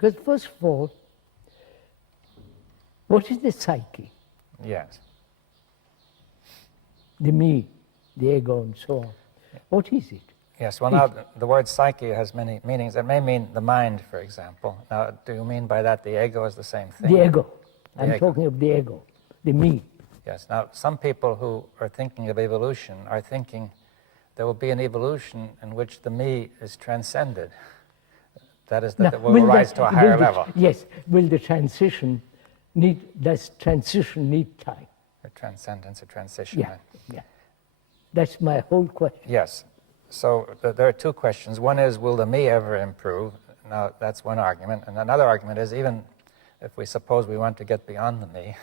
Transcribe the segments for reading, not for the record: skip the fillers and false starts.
Because first of all, what is the psyche? Yes. The me, the ego, and so on. What is it? Yes, well, now the word psyche has many meanings. It may mean the mind, for example. Now, do you mean by that the ego is the same thing? The ego. The I'm ego. talking of the ego, the me. Yes, now some people who are thinking of evolution are thinking there will be an evolution in which the me is transcended. That is, that it will rise to a higher level. Yes, will the transition does transition need time? A transcendence, a transition. Yeah, yeah. That's my whole question. Yes. So there are two questions. One is, will the me ever improve? Now, that's one argument. And another argument is, even if we suppose we want to get beyond the me,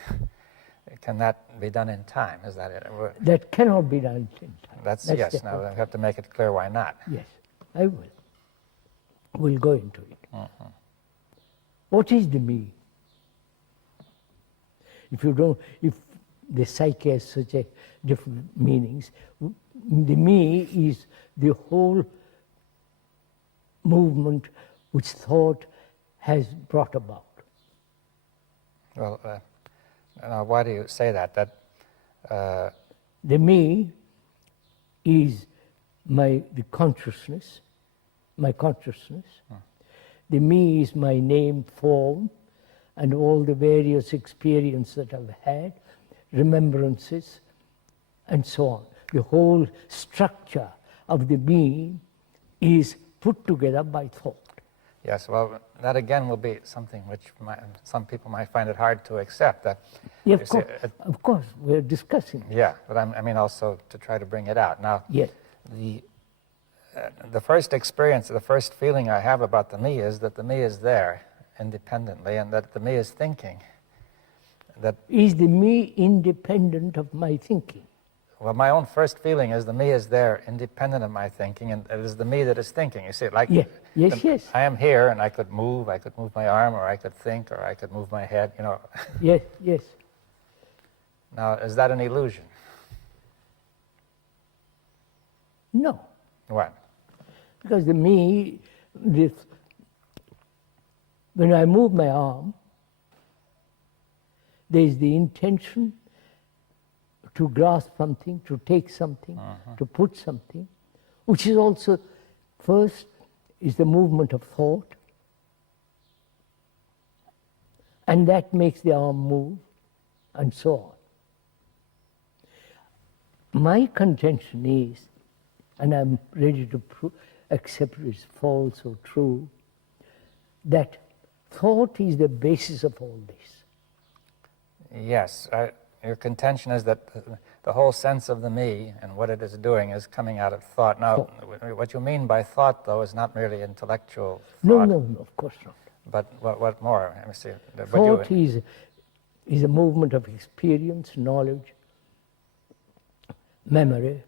can that be done in time? Is that it? That cannot be done in time. That's yes. Now, we have to make it clear why not. Yes, I will. We'll go into it. What is the me? If the psyche has such a different meanings, the me is the whole movement which thought has brought about. Well, now why do you say that? The me is the consciousness, my consciousness. The me is my name, form, and all the various experiences that I've had, remembrances, and so on. The whole structure of the me is put together by thought. Yes, well, that again will be something which some people might find it hard to accept. Yeah, of course, we're discussing. Yeah, but I mean also to try to bring it out. Now, yes. The first experience, the first feeling I have about the me is that the me is there independently and that the me is thinking. Is the me independent of my thinking? Well, my own first feeling is the me is there independent of my thinking, and it is the me that is thinking. You see, like yes. I am here and I could move my arm, or I could think, or I could move my head, you know. Yes. Now, is that an illusion? No. What? Because the me, when I move my arm, there is the intention to grasp something, to take something, to put something, which is also, first, is the movement of thought, and that makes the arm move, and so on. My contention is, and I'm ready to accept it's false or true, that thought is the basis of all this. Yes, your contention is that the whole sense of the me and what it is doing is coming out of thought. Now, what you mean by thought, though, is not merely intellectual thought. No, of course not. But what more? Let me see. Thought is a movement of experience, knowledge, memory,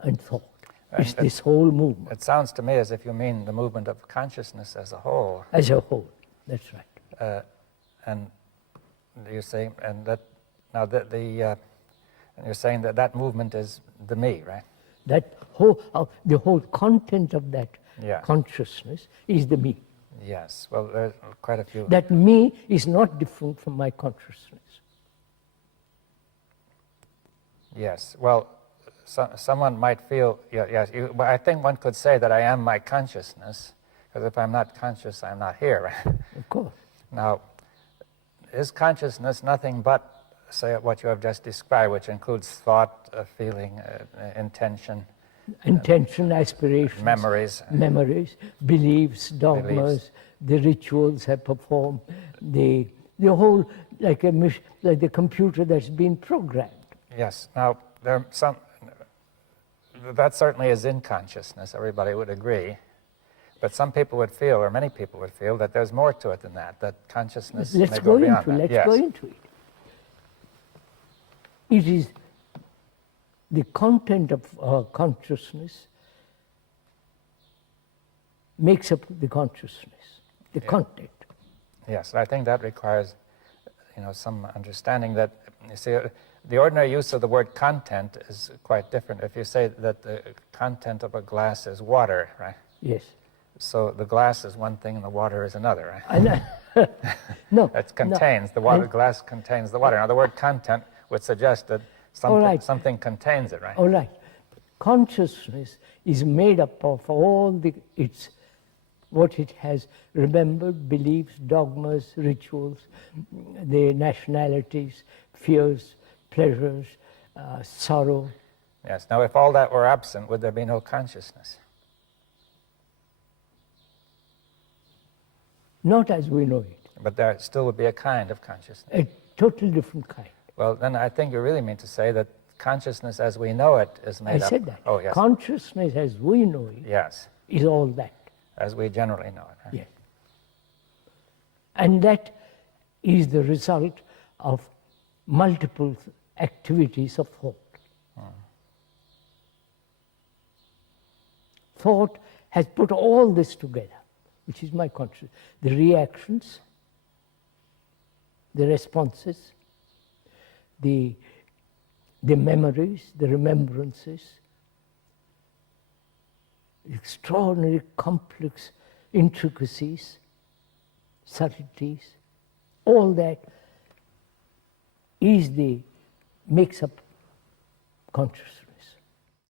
and thought. It's this whole movement. It sounds to me as if you mean the movement of consciousness as a whole. As a whole, that's right. And you say, and that now and you're saying that movement is the me, right? That the whole content of that consciousness is the me. Yes. Well, there's quite a few. That me is not different from my consciousness. Yes. Well, someone might feel, yes. But I think one could say that I am my consciousness, because if I'm not conscious, I'm not here, right? Of course. Now, is consciousness nothing but, say, what you have just described, which includes thought, feeling, intention, aspirations, memories, beliefs, dogmas, the rituals I perform, the whole, like the computer that's been programmed. Yes. Now, there are some. That certainly is in consciousness. Everybody would agree. But some people would feel, or many people would feel, that there's more to it than that. That consciousness may go beyond that. Let's go into it. It is the content of our consciousness makes up the consciousness, the content. Yes, I think that requires, some understanding that, you see, the ordinary use of the word content is quite different. If you say that the content of a glass is water, right? Yes. So the glass is one thing and the water is another, right? And, no. It contains, the water And- glass contains the water. Now, the word content would suggest that All right. something contains it, right? All right. Consciousness is made up of all what it has remembered, beliefs, dogmas, rituals, the nationalities, fears, pleasures, sorrow. Yes. Now, if all that were absent, would there be no consciousness? Not as we know it, But there still would be a kind of consciousness. a totally different kind. Well, then I think you really mean to say that consciousness as we know it is made I up. said that. Oh, yes. Consciousness as we know it Yes. is all that. As we generally know it. Huh? Yes. And that is the result of multiple activities of thought. Thought has put all this together, which is my consciousness. The reactions, the responses, the memories, the remembrances, extraordinary complex intricacies, subtleties, all that makes up consciousness.